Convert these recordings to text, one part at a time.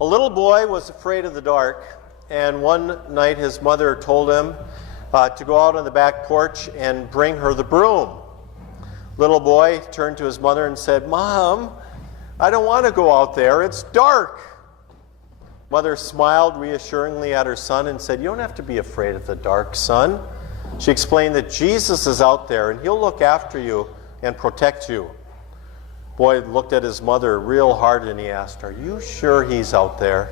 A little boy was afraid of the dark, and one night his mother told him to go out on the back porch and bring her the broom. Little boy turned to his mother and said, "Mom, I don't want to go out there. It's dark." Mother smiled reassuringly at her son and said, "You don't have to be afraid of the dark, son." She explained that Jesus is out there and he'll look after you and protect you. Boy looked at his mother real hard and he asked, "Are you sure he's out there?"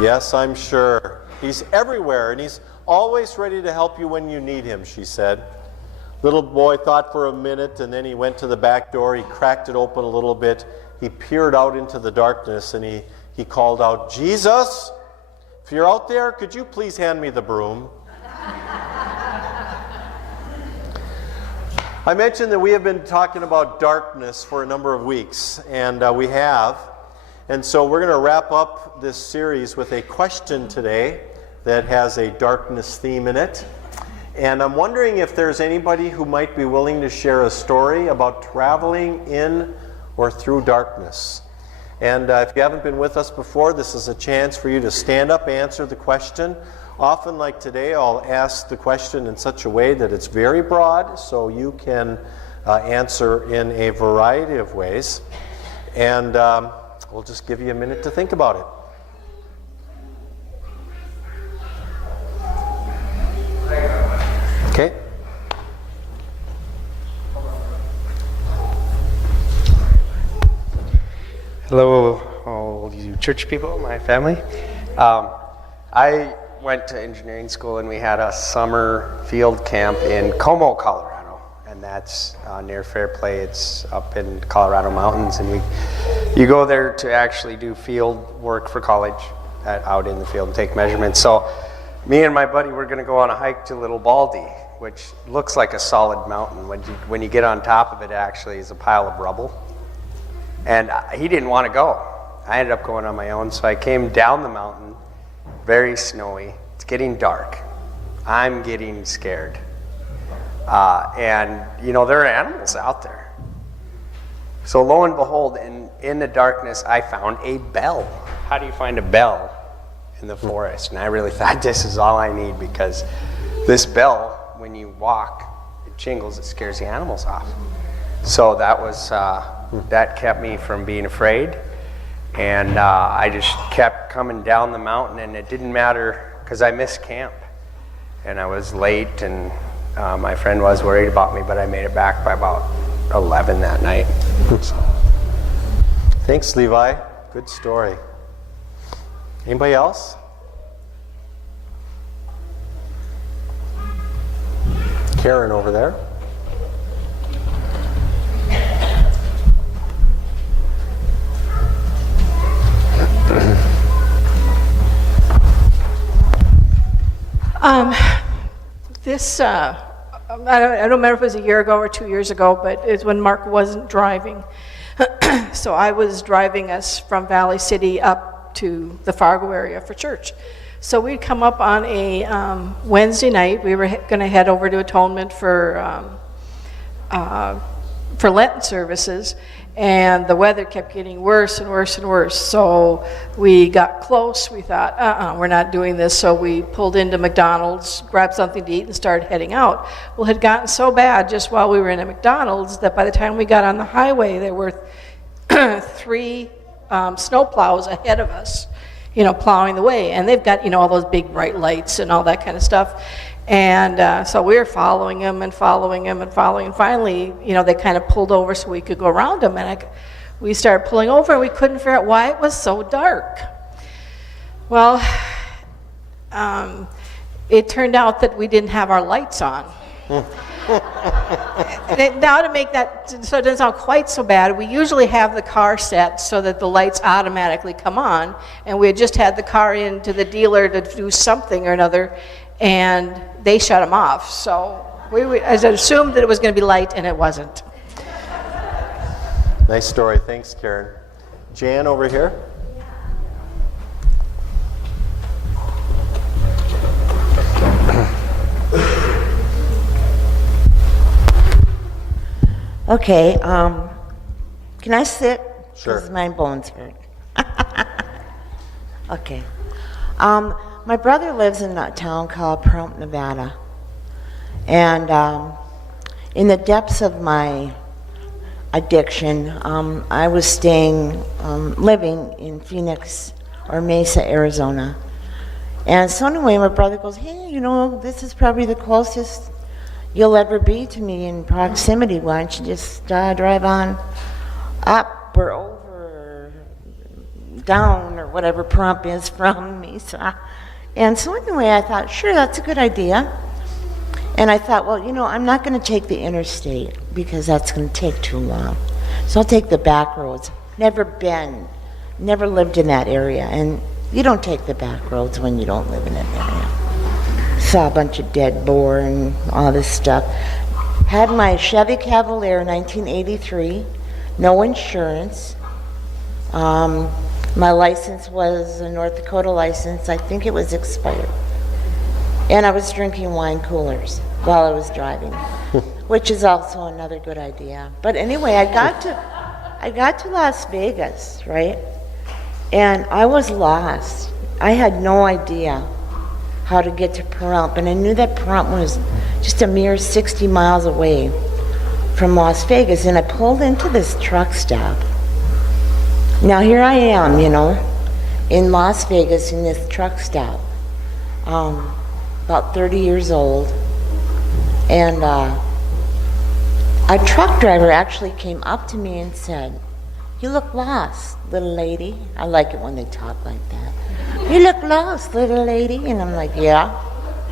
"Yes, I'm sure. He's everywhere and he's always ready to help you when you need him," she said. Little boy thought for a minute and then he went to the back door. He cracked it open a little bit. He peered out into the darkness and he called out, "Jesus, if you're out there, could you please hand me the broom?" I mentioned that we have been talking about darkness for a number of weeks, and we have. And so we're going to wrap up this series with a question today that has a darkness theme in it. And I'm wondering if there's anybody who might be willing to share a story about traveling in or through darkness. And if you haven't been with us before, this is a chance for you to stand up, answer the question. Often, like today, I'll ask the question in such a way that it's very broad, so you can answer in a variety of ways. And we'll just give you a minute to think about it. Okay. Hello, all you church people, my family. I went to engineering school and we had a summer field camp in Como, Colorado, and that's near Fairplay. It's up in Colorado mountains, and you go there to actually do field work for college out in the field and take measurements. So me and my buddy were going to go on a hike to Little Baldy, which looks like a solid mountain. When you get on top of it, actually is a pile of rubble. And he didn't want to go. I ended up going on my own, so I came down the mountain, very snowy. It's getting dark. I'm getting scared. And, you know, there are animals out there. So lo and behold, in the darkness, I found a bell. How do you find a bell in the forest? And I really thought this is all I need, because this bell, when you walk, it jingles, it scares the animals off. So that was that kept me from being afraid, and I just kept coming down the mountain, and it didn't matter because I missed camp, and I was late, and my friend was worried about me, but I made it back by about 11 that night. Thanks, Levi. Good story. Anybody else? Karen over there. I don't remember if it was a year ago or 2 years ago, but it's when Mark wasn't driving. So I was driving us from Valley City up to the Fargo area for church. So we'd come up on a Wednesday night. We were going to head over to Atonement for Lenten services, and the weather kept getting worse and worse and worse. So we got close. We thought, we're not doing this. So we pulled into McDonald's, grabbed something to eat, and started heading out. Well, it had gotten so bad just while we were in a McDonald's that by the time we got on the highway, there were 3 snow plows ahead of us, you know, plowing the way. And they've got, you know, all those big bright lights and all that kind of stuff. And so we were following them and following them and following. And finally, you know, they kind of pulled over so we could go around them. And we started pulling over, and we couldn't figure out why it was so dark. Well, it turned out that we didn't have our lights on. Now, to make that so it doesn't sound quite so bad, we usually have the car set so that the lights automatically come on. And we had just had the car into the dealer to do something or another, and they shut them off. So we assumed that it was going to be light, and it wasn't. Nice story. Thanks, Karen. Jan over here. Okay, can I sit? Sure. Because my bones hurt. Okay. My brother lives in a town called Pahrump, Nevada. And in the depths of my addiction, I was living in Phoenix or Mesa, Arizona. And so anyway, my brother goes, hey, you know, this is probably the closest you'll ever be to me in proximity. Why don't you just drive on up or over or down or whatever Pahrump is from Mesa. And so anyway, I thought, sure, that's a good idea. And I thought, well, you know, I'm not going to take the interstate because that's going to take too long. So I'll take the back roads. Never lived in that area. And you don't take the back roads when you don't live in an area. Saw a bunch of dead boar and all this stuff. Had my Chevy Cavalier 1983, no insurance. My license was a North Dakota license. I think it was expired. And I was drinking wine coolers while I was driving, which is also another good idea. But anyway, I got to Las Vegas, right? And I was lost. I had no idea how to get to Pahrump, and I knew that Pahrump was just a mere 60 miles away from Las Vegas, and I pulled into this truck stop. Now here I am, you know, in Las Vegas in this truck stop. About 30 years old, and a truck driver actually came up to me and said, you look lost, little lady. I like it when they talk like that. You look lost, little lady. And I'm like, yeah,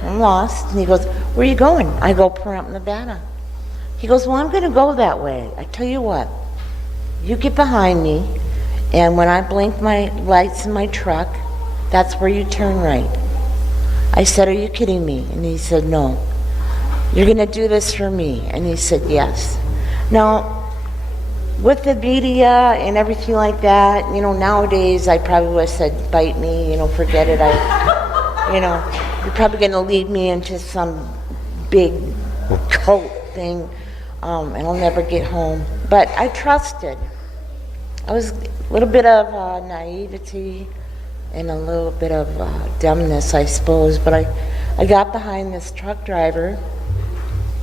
I'm lost. And he goes, where are you going? I go, Pahrump, Nevada. He goes, well, I'm going to go that way. I tell you what, you get behind me, and when I blink my lights in my truck, that's where you turn right. I said, are you kidding me? And he said, no. You're going to do this for me? And he said, yes. Now, with the media and everything like that, you know, nowadays I probably would have said, bite me, you know, forget it. You're probably going to lead me into some big cult thing, and I'll never get home. But I trusted. I was a little bit of naivety and a little bit of dumbness, I suppose, but I got behind this truck driver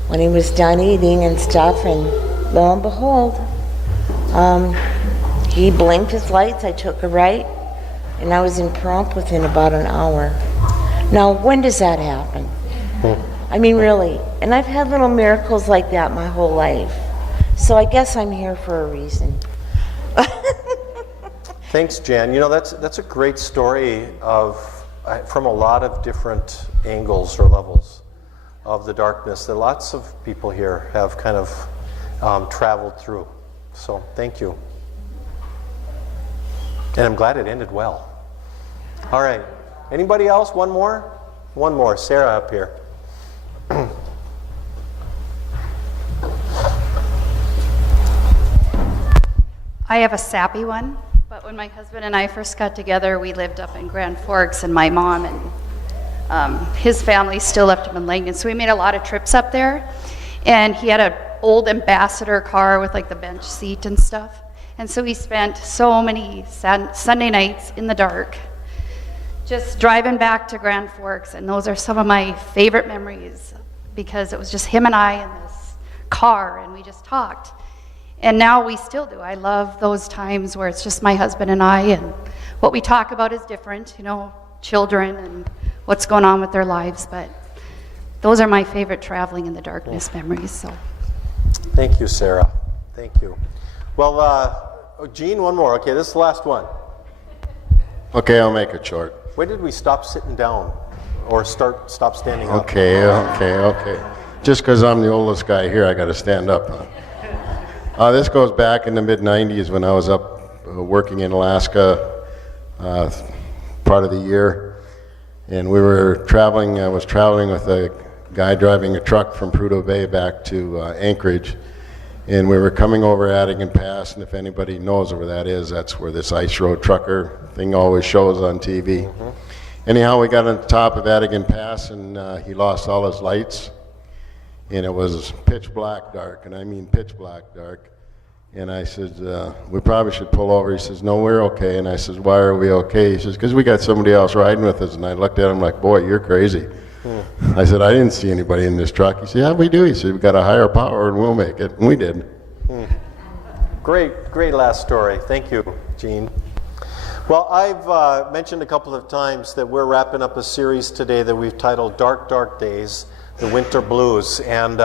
when he was done eating and stuff, and lo and behold, he blinked his lights, I took a right, and I was in Pahrump within about an hour. Now, when does that happen? I mean, really, and I've had little miracles like that my whole life, so I guess I'm here for a reason. Thanks, Jan. You know, that's a great story from a lot of different angles or levels of the darkness that lots of people here have kind of traveled through. So thank you. And I'm glad it ended well. All right. Anybody else? One more? One more. Sarah up here. I have a sappy one. But when my husband and I first got together, we lived up in Grand Forks, and my mom and his family still left him in Langdon. So we made a lot of trips up there. And he had an old Ambassador car with like the bench seat and stuff. And so we spent so many Sunday nights in the dark just driving back to Grand Forks. And those are some of my favorite memories because it was just him and I in this car, and we just talked. And now we still do. I love those times where it's just my husband and I, and what we talk about is different, you know, children and what's going on with their lives. But those are my favorite traveling in the darkness memories. So, thank you, Sarah. Thank you. Well, Gene, one more. Okay, this is the last one. Okay, I'll make it short. When did we stop sitting down or stop standing up? Okay. Just because I'm the oldest guy here, I got to stand up. Huh? This goes back in the mid-'90s when I was up working in Alaska part of the year, and we were traveling. I was traveling with a guy driving a truck from Prudhoe Bay back to Anchorage, and we were coming over Adigan Pass, and if anybody knows where that is, that's where this ice road trucker thing always shows on TV. Mm-hmm. Anyhow, we got on the top of Adigan Pass, and he lost all his lights. And it was pitch black dark, and I mean pitch black dark. And I said, we probably should pull over. He says, no, we're okay. And I says, why are we okay? He says, because we got somebody else riding with us. And I looked at him like, boy, you're crazy. I said, I didn't see anybody in this truck. He said, yeah, we do. He said, we've got a higher power and we'll make it. And we did. Great last story. Thank you, Gene. Well, I've mentioned a couple of times that we're wrapping up a series today that we've titled Dark, Dark Days, the Winter Blues. And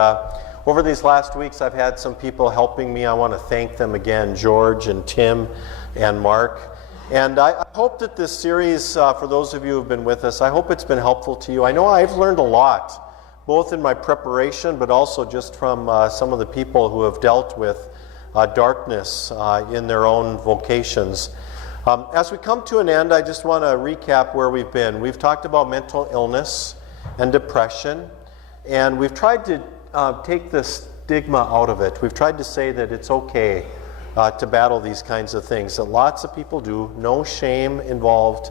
over these last weeks, I've had some people helping me. I want to thank them again, George and Tim and Mark. And I hope that this series, for those of you who have been with us, I hope it's been helpful to you. I know I've learned a lot, both in my preparation, but also just from some of the people who have dealt with darkness in their own vocations. As we come to an end, I just want to recap where we've been. We've talked about mental illness and depression, and we've tried to take the stigma out of it. We've tried to say that it's okay to battle these kinds of things, that lots of people do, no shame involved,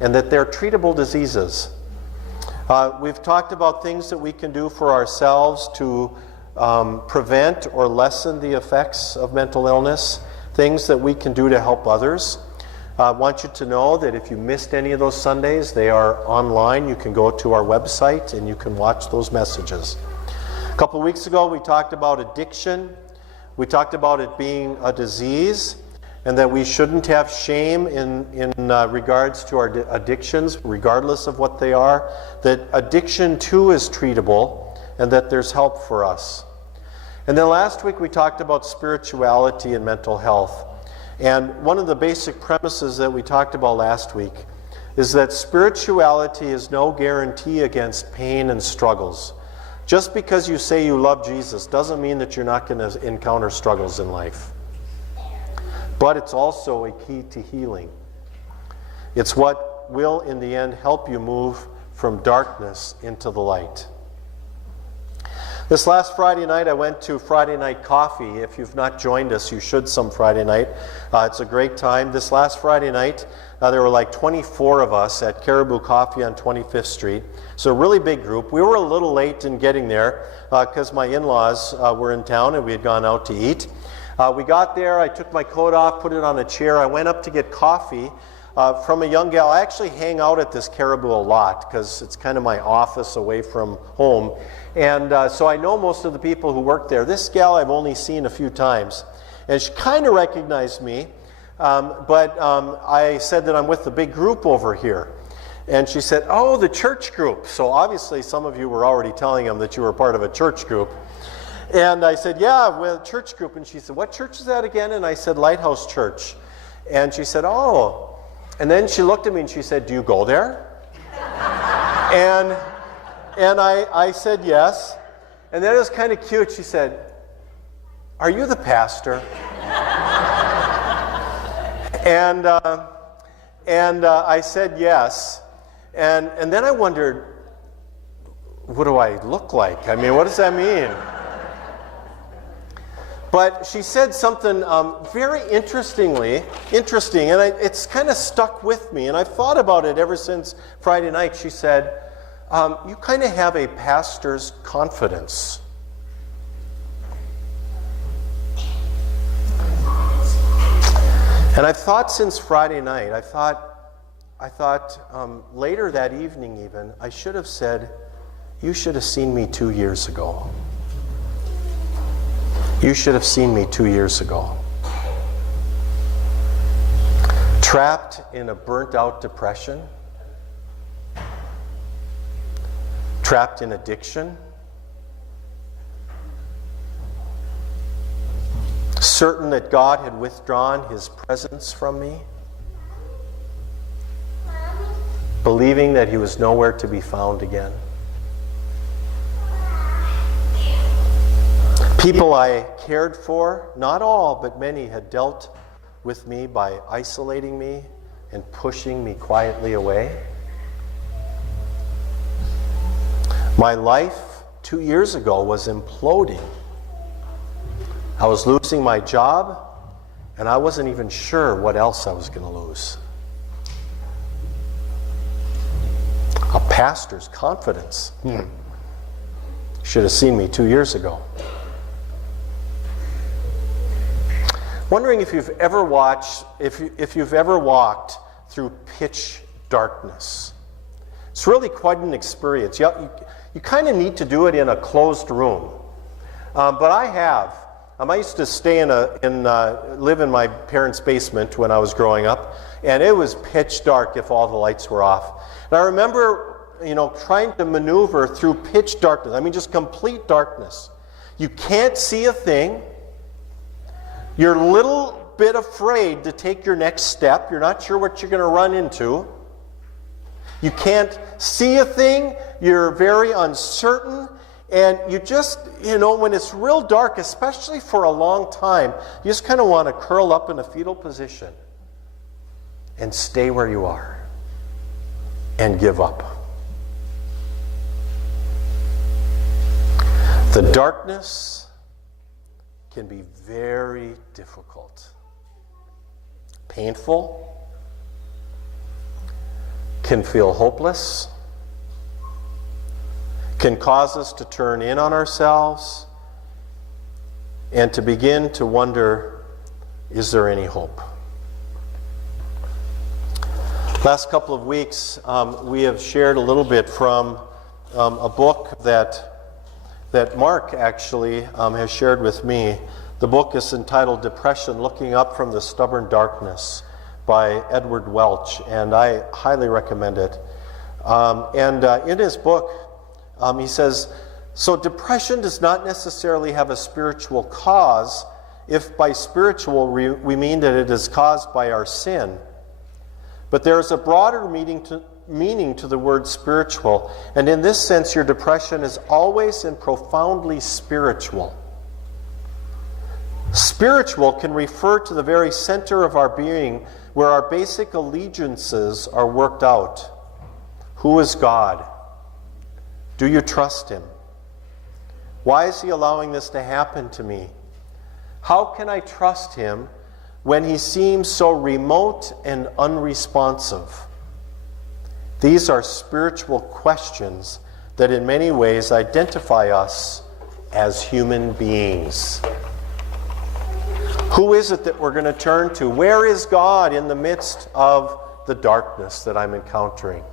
and that they're treatable diseases. We've talked about things that we can do for ourselves to prevent or lessen the effects of mental illness, things that we can do to help others. I want you to know that if you missed any of those Sundays, they are online. You can go to our website and you can watch those messages. A couple of weeks ago, we talked about addiction. We talked about it being a disease and that we shouldn't have shame in regards to our addictions, regardless of what they are, that addiction too is treatable and that there's help for us. And then last week we talked about spirituality and mental health. And one of the basic premises that we talked about last week is that spirituality is no guarantee against pain and struggles. Just because you say you love Jesus doesn't mean that you're not going to encounter struggles in life. But it's also a key to healing. It's what will, in the end, help you move from darkness into the light. This last Friday night, I went to Friday Night Coffee. If you've not joined us, you should some Friday night. It's a great time. This last Friday night, there were like 24 of us at Caribou Coffee on 25th Street. So a really big group. We were a little late in getting there because my in-laws were in town and we had gone out to eat. We got there, I took my coat off, put it on a chair. I went up to get coffee from a young gal. I actually hang out at this Caribou a lot because it's kind of my office away from home. And so I know most of the people who work there. This gal I've only seen a few times. And she kind of recognized me, but I said that I'm with the big group over here. And she said, oh, the church group. So obviously some of you were already telling them that you were part of a church group. And I said, yeah, we're a church group. And she said, what church is that again? And I said, Lighthouse Church. And she said, oh. And then she looked at me and she said, do you go there? And I said yes. And then it was kind of cute. She said, are you the pastor? And I said yes. And then I wondered, what do I look like? I mean, what does that mean? But she said something very interesting, and it's kind of stuck with me, and I've thought about it ever since Friday night. She said, you kind of have a pastor's confidence. And I've thought since Friday night, I thought later that evening even, I should have said, you should have seen me 2 years ago. You should have seen me 2 years ago. Trapped in a burnt-out depression. Trapped in addiction. Certain that God had withdrawn His presence from me. Believing that He was nowhere to be found again. People I cared for, not all, but many, had dealt with me by isolating me and pushing me quietly away. My life 2 years ago was imploding. I was losing my job, and I wasn't even sure what else I was going to lose. A pastor's confidence. Should have seen me 2 years ago. Wondering if you've ever watched, if you've ever walked through pitch darkness. It's really quite an experience. You kind of need to do it in a closed room. But I have. I used to stay live in my parents' basement when I was growing up, and it was pitch dark if all the lights were off. And I remember, trying to maneuver through pitch darkness. I mean, just complete darkness. You can't see a thing. You're a little bit afraid to take your next step. You're not sure what you're going to run into. You can't see a thing. You're very uncertain. And you just, when it's real dark, especially for a long time, you just kind of want to curl up in a fetal position and stay where you are and give up. The darkness can be very difficult, painful, can feel hopeless, can cause us to turn in on ourselves and to begin to wonder, is there any hope? Last couple of weeks, we have shared a little bit from a book that Mark actually has shared with me. The book is entitled Depression, Looking Up from the Stubborn Darkness by Edward Welch, and I highly recommend it. In his book, he says, so depression does not necessarily have a spiritual cause, if by spiritual we mean that it is caused by our sin. But there is a broader meaning to the word spiritual, and in this sense your depression is always and profoundly spiritual. Spiritual can refer to the very center of our being, where our basic allegiances are worked out. Who is God? Do you trust Him? Why is He allowing this to happen to me? How can I trust Him when He seems so remote and unresponsive? These are spiritual questions that in many ways identify us as human beings. Who is it that we're going to turn to? Where is God in the midst of the darkness that I'm encountering?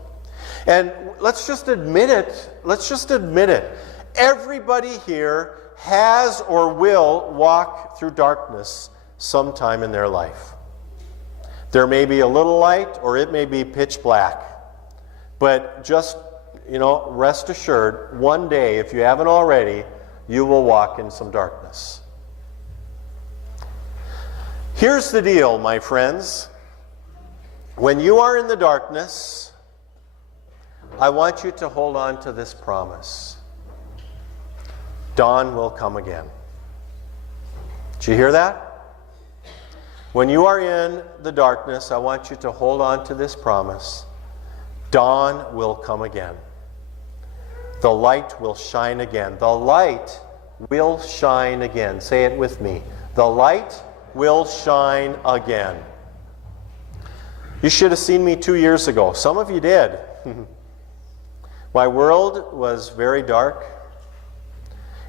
And let's just admit it. Everybody here has or will walk through darkness sometime in their life. There may be a little light or it may be pitch black. But just, rest assured, one day, if you haven't already, you will walk in some darkness. Here's the deal, my friends. When you are in the darkness, I want you to hold on to this promise. Dawn will come again. Did you hear that? When you are in the darkness, I want you to hold on to this promise. Dawn will come again. The light will shine again. The light will shine again. Say it with me. The light will shine again. You should have seen me 2 years ago. Some of you did. My world was very dark.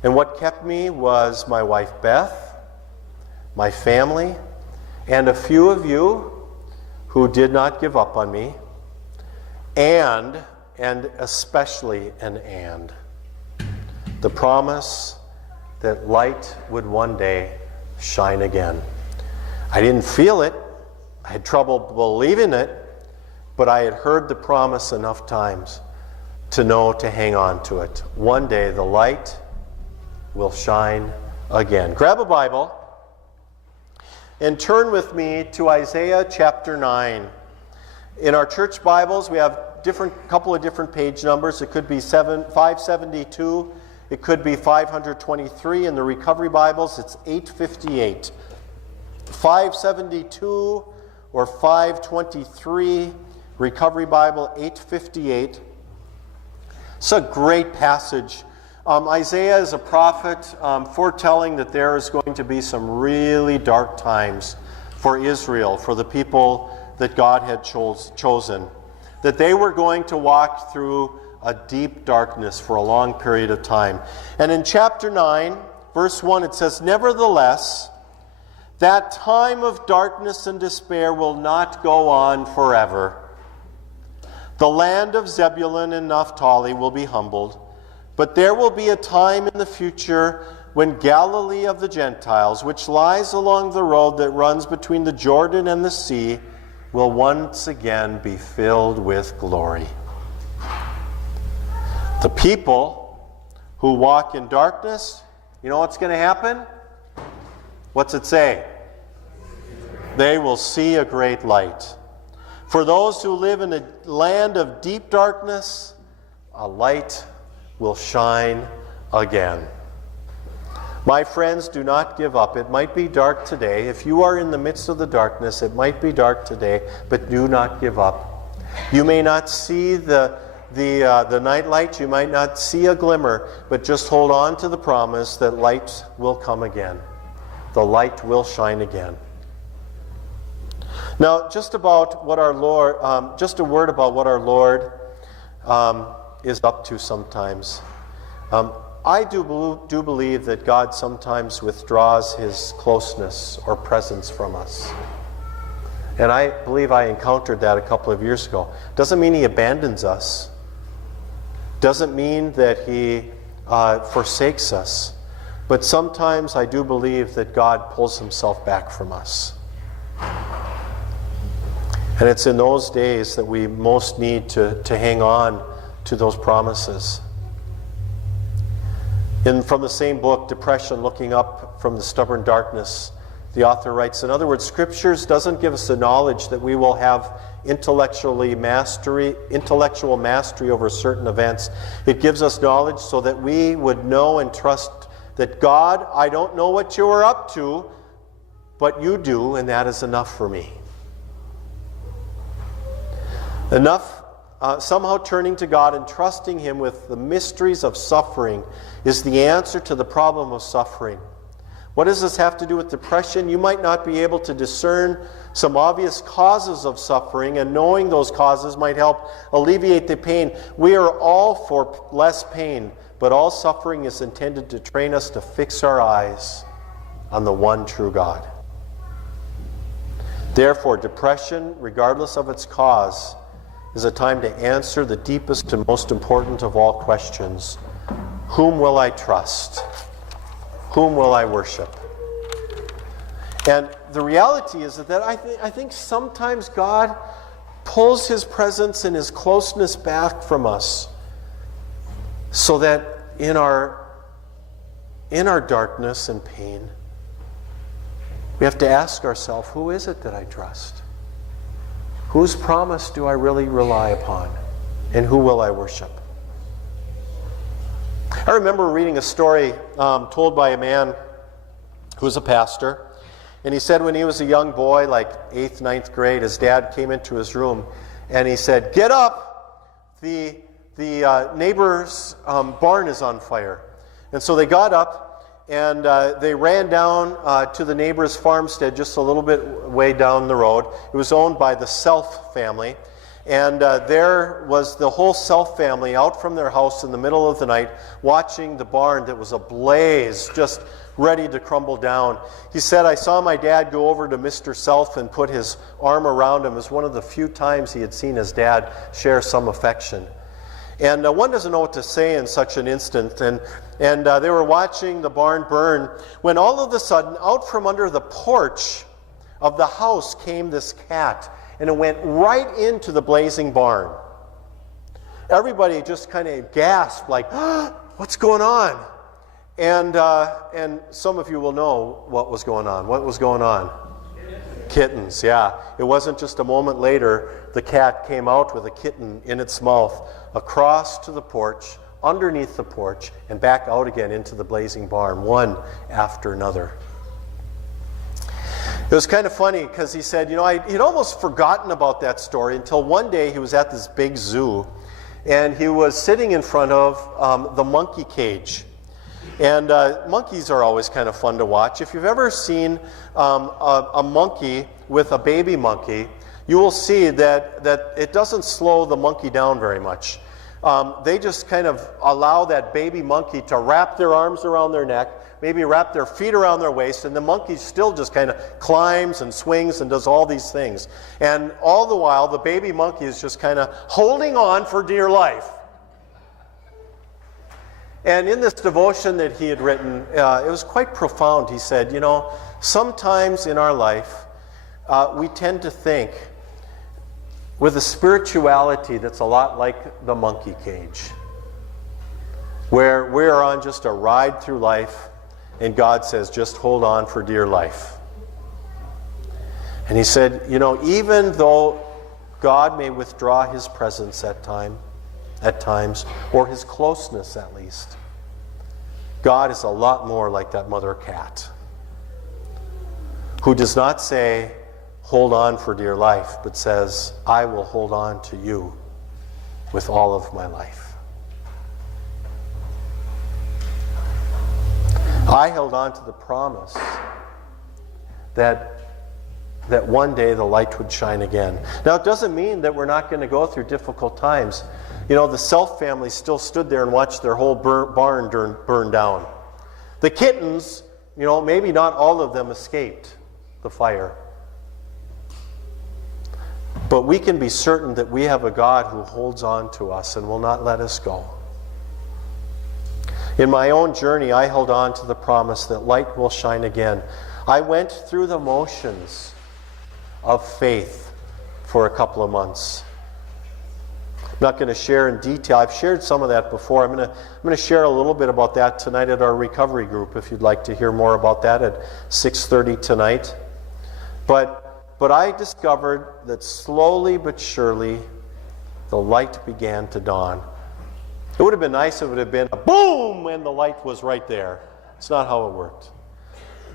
And what kept me was my wife Beth, my family, and a few of you who did not give up on me, and especially the promise that light would one day shine again. I didn't feel it. I had trouble believing it, but I had heard the promise enough times to know to hang on to it. One day the light will shine again. Grab a Bible and turn with me to Isaiah chapter 9. In our church Bibles, we have couple of different page numbers. It could be 572. It could be 523. In the Recovery Bibles, it's 858. 572 or 523. Recovery Bible, 858. It's a great passage. Isaiah is a prophet foretelling that there is going to be some really dark times for Israel, for the people that God had chosen. That they were going to walk through a deep darkness for a long period of time. And in chapter 9, verse 1, it says, "Nevertheless, That time of darkness and despair will not go on forever. The land of Zebulun and Naphtali will be humbled, but there will be a time in the future when Galilee of the Gentiles, which lies along the road that runs between the Jordan and the sea, will once again be filled with glory. The people who walk in darkness, you know what's going to happen? What's it say? They will see a great light. For those who live in a land of deep darkness, a light will shine again. My friends, do not give up. It might be dark today. If you are in the midst of the darkness, it might be dark today, but do not give up. You may not see the night light, you might not see a glimmer, but just hold on to the promise that light will come again. The light will shine again. Now, just about what our Lord, just a word about what our Lord is up to sometimes. I do believe that God sometimes withdraws his closeness or presence from us. And I believe I encountered that a couple of years ago. Doesn't mean he abandons us. Doesn't mean that he forsakes us. But sometimes I do believe that God pulls himself back from us. And it's in those days that we most need to hang on to those promises. From the same book, Depression, Looking Up from the Stubborn Darkness, the author writes, in other words, Scriptures doesn't give us the knowledge that we will have intellectual mastery over certain events. It gives us knowledge so that we would know and trust that God, I don't know what you are up to, but you do, and that is enough for me. Somehow turning to God and trusting him with the mysteries of suffering is the answer to the problem of suffering. What does this have to do with depression? You might not be able to discern some obvious causes of suffering, and knowing those causes might help alleviate the pain. We are all for less pain, but all suffering is intended to train us to fix our eyes on the one true God. Therefore, depression, regardless of its cause, is a time to answer the deepest and most important of all questions. Whom will I trust? Whom will I worship? And the reality is that I think sometimes God pulls his presence and his closeness back from us so that in our darkness and pain, we have to ask ourselves, who is it that I trust? Whose promise do I really rely upon? And who will I worship? I remember reading a story told by a man who was a pastor. And he said when he was a young boy, like 8th, 9th grade, his dad came into his room and he said, "Get up! The neighbor's barn is on fire." And so they got up and they ran down to the neighbor's farmstead just a little bit way down the road. It was owned by the Self family. And there was the whole Self family out from their house in the middle of the night watching the barn that was ablaze, just ready to crumble down. He said, "I saw my dad go over to Mr. Self and put his arm around him." It was one of the few times he had seen his dad share some affection. And one doesn't know what to say in such an instant. And they were watching the barn burn when all of a sudden, out from under the porch of the house came this cat. And it went right into the blazing barn. Everybody just kind of gasped like, "What's going on?" And some of you will know what was going on. What was going on? Kittens, yeah. It wasn't just a moment later, the cat came out with a kitten in its mouth across to the porch, underneath the porch, and back out again into the blazing barn, one after another. It was kind of funny because he said, he'd almost forgotten about that story until one day he was at this big zoo and he was sitting in front of the monkey cage. And monkeys are always kind of fun to watch. If you've ever seen a monkey with a baby monkey, you will see that it doesn't slow the monkey down very much. they just kind of allow that baby monkey to wrap their arms around their neck, maybe wrap their feet around their waist, and the monkey still just kind of climbs and swings and does all these things. And all the while, the baby monkey is just kind of holding on for dear life. And in this devotion that he had written, it was quite profound. He said, you know, sometimes in our life, we tend to think with a spirituality that's a lot like the monkey cage, where we're on just a ride through life, and God says, just hold on for dear life. And he said, you know, even though God may withdraw his presence at times, or his closeness at least, God is a lot more like that mother cat, who does not say, hold on for dear life, but says, I will hold on to you with all of my life. I held on to the promise that one day the light would shine again. Now, it doesn't mean that we're not going to go through difficult times. You know, the Self family still stood there and watched their whole barn burn down. The kittens, you know, maybe not all of them escaped the fire. But we can be certain that we have a God who holds on to us and will not let us go. In my own journey, I held on to the promise that light will shine again. I went through the motions of faith for a couple of months. I'm not going to share in detail. I've shared some of that before. I'm going to share a little bit about that tonight at our recovery group, if you'd like to hear more about that at 6:30 tonight. But I discovered that slowly but surely the light began to dawn. It would have been nice if it would have been a boom and the light was right there. It's not how it worked.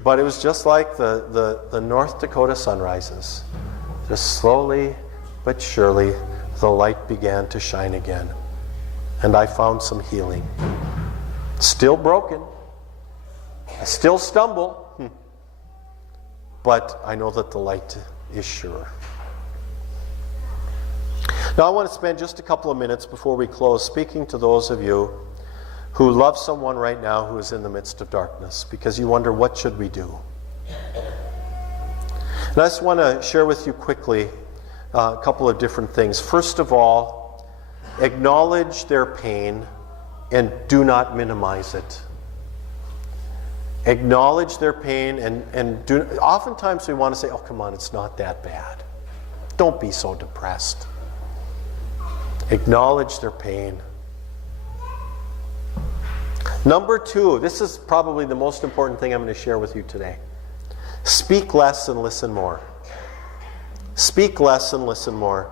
But it was just like the North Dakota sunrises. Just slowly but surely the light began to shine again. And I found some healing. Still broken. I still stumble. But I know that the light is sure. Now I want to spend just a couple of minutes before we close speaking to those of you who love someone right now who is in the midst of darkness, because you wonder, what should we do? And I just want to share with you quickly a couple of different things. First of all, acknowledge their pain and do not minimize it. Acknowledge their pain and do. Oftentimes we want to say, oh, come on, it's not that bad. Don't be so depressed. Acknowledge their pain. Number two, this is probably the most important thing I'm going to share with you today. Speak less and listen more. Speak less and listen more.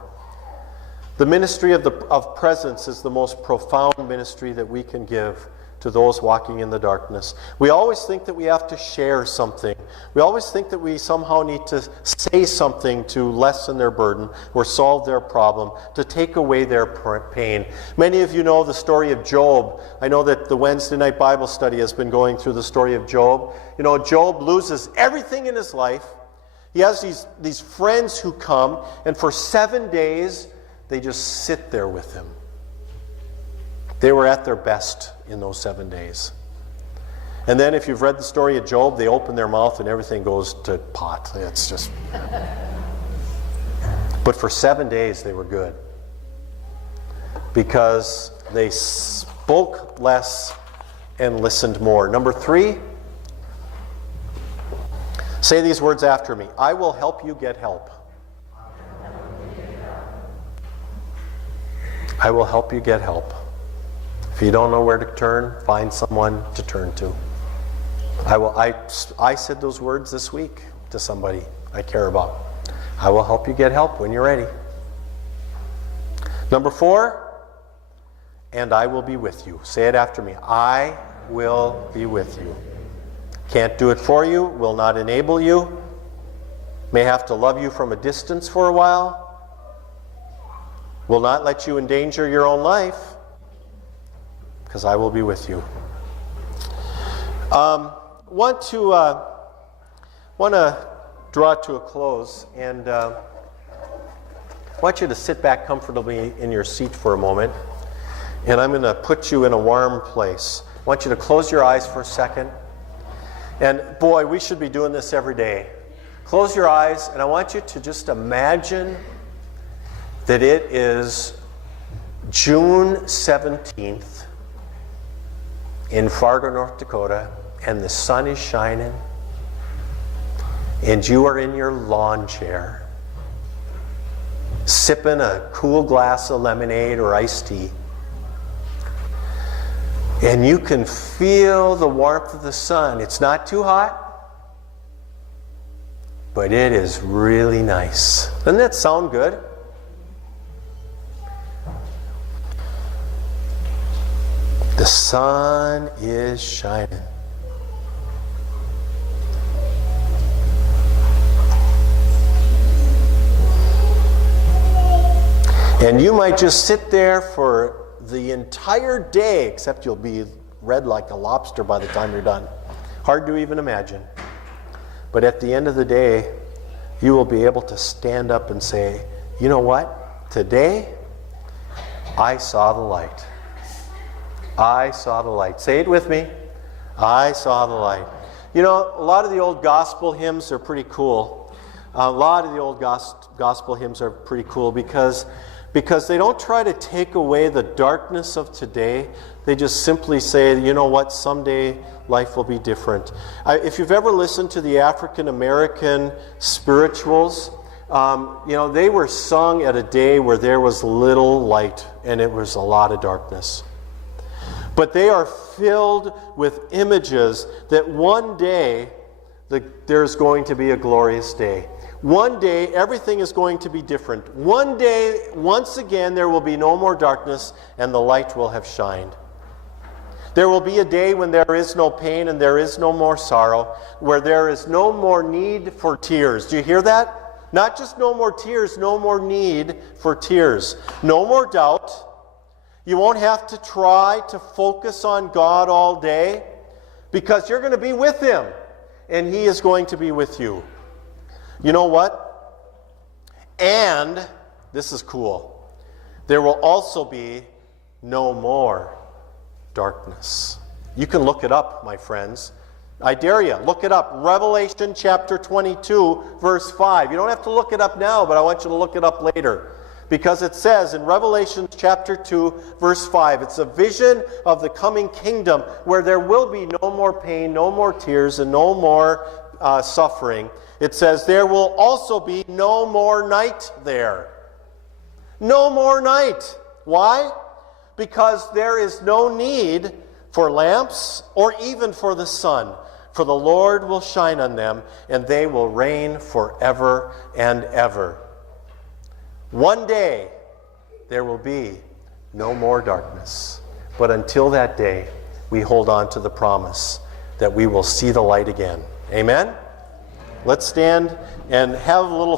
The ministry of presence is the most profound ministry that we can give to those walking in the darkness. We always think that we have to share something. We always think that we somehow need to say something to lessen their burden or solve their problem, to take away their pain. Many of you know the story of Job. I know that the Wednesday night Bible study has been going through the story of Job. You know, Job loses everything in his life. He has these friends who come, and for 7 days, they just sit there with him. They were at their best in those 7 days. And then if you've read the story of Job, they open their mouth and everything goes to pot. It's just... But for 7 days they were good, because they spoke less and listened more. Number 3, say these words after me. I will help you get help. I will help you get help. If you don't know where to turn, find someone to turn to. I said those words this week to somebody I care about. I will help you get help when you're ready. Number 4, and I will be with you. Say it after me. I will be with you. Can't do it for you, will not enable you, may have to love you from a distance for a while, will not let you endanger your own life, because I will be with you. Want to draw it to a close, and want you to sit back comfortably in your seat for a moment. And I'm going to put you in a warm place. I want you to close your eyes for a second. And boy, we should be doing this every day. Close your eyes, and I want you to just imagine that it is June 17th in Fargo, North Dakota, and the sun is shining, and you are in your lawn chair, sipping a cool glass of lemonade or iced tea. And you can feel the warmth of the sun. It's not too hot, but it is really nice. Doesn't that sound good? The sun is shining. And you might just sit there for the entire day, except you'll be red like a lobster by the time you're done. Hard to even imagine. But at the end of the day, you will be able to stand up and say, you know what? Today, I saw the light. I saw the light. Say it with me. I saw the light. You know, a lot of the old gospel hymns are pretty cool. A lot of the old gospel hymns are pretty cool because they don't try to take away the darkness of today. They just simply say, you know what, someday life will be different. If you've ever listened to the African American spirituals, you know, they were sung at a day where there was little light and it was a lot of darkness. But they are filled with images that one day there's going to be a glorious day. One day, everything is going to be different. One day, once again, there will be no more darkness and the light will have shined. There will be a day when there is no pain and there is no more sorrow, where there is no more need for tears. Do you hear that? Not just no more tears, no more need for tears. No more doubt. You won't have to try to focus on God all day because you're going to be with Him and He is going to be with you. You know what? And, this is cool, there will also be no more darkness. You can look it up, my friends. I dare you, look it up. Revelation chapter 22, verse 5. You don't have to look it up now, but I want you to look it up later. Because it says in Revelation chapter 2, verse 5, it's a vision of the coming kingdom where there will be no more pain, no more tears, and no more suffering. It says there will also be no more night there. No more night. Why? Because there is no need for lamps or even for the sun. For the Lord will shine on them, and they will reign forever and ever. One day, there will be no more darkness. But until that day, we hold on to the promise that we will see the light again. Amen? Let's stand and have a little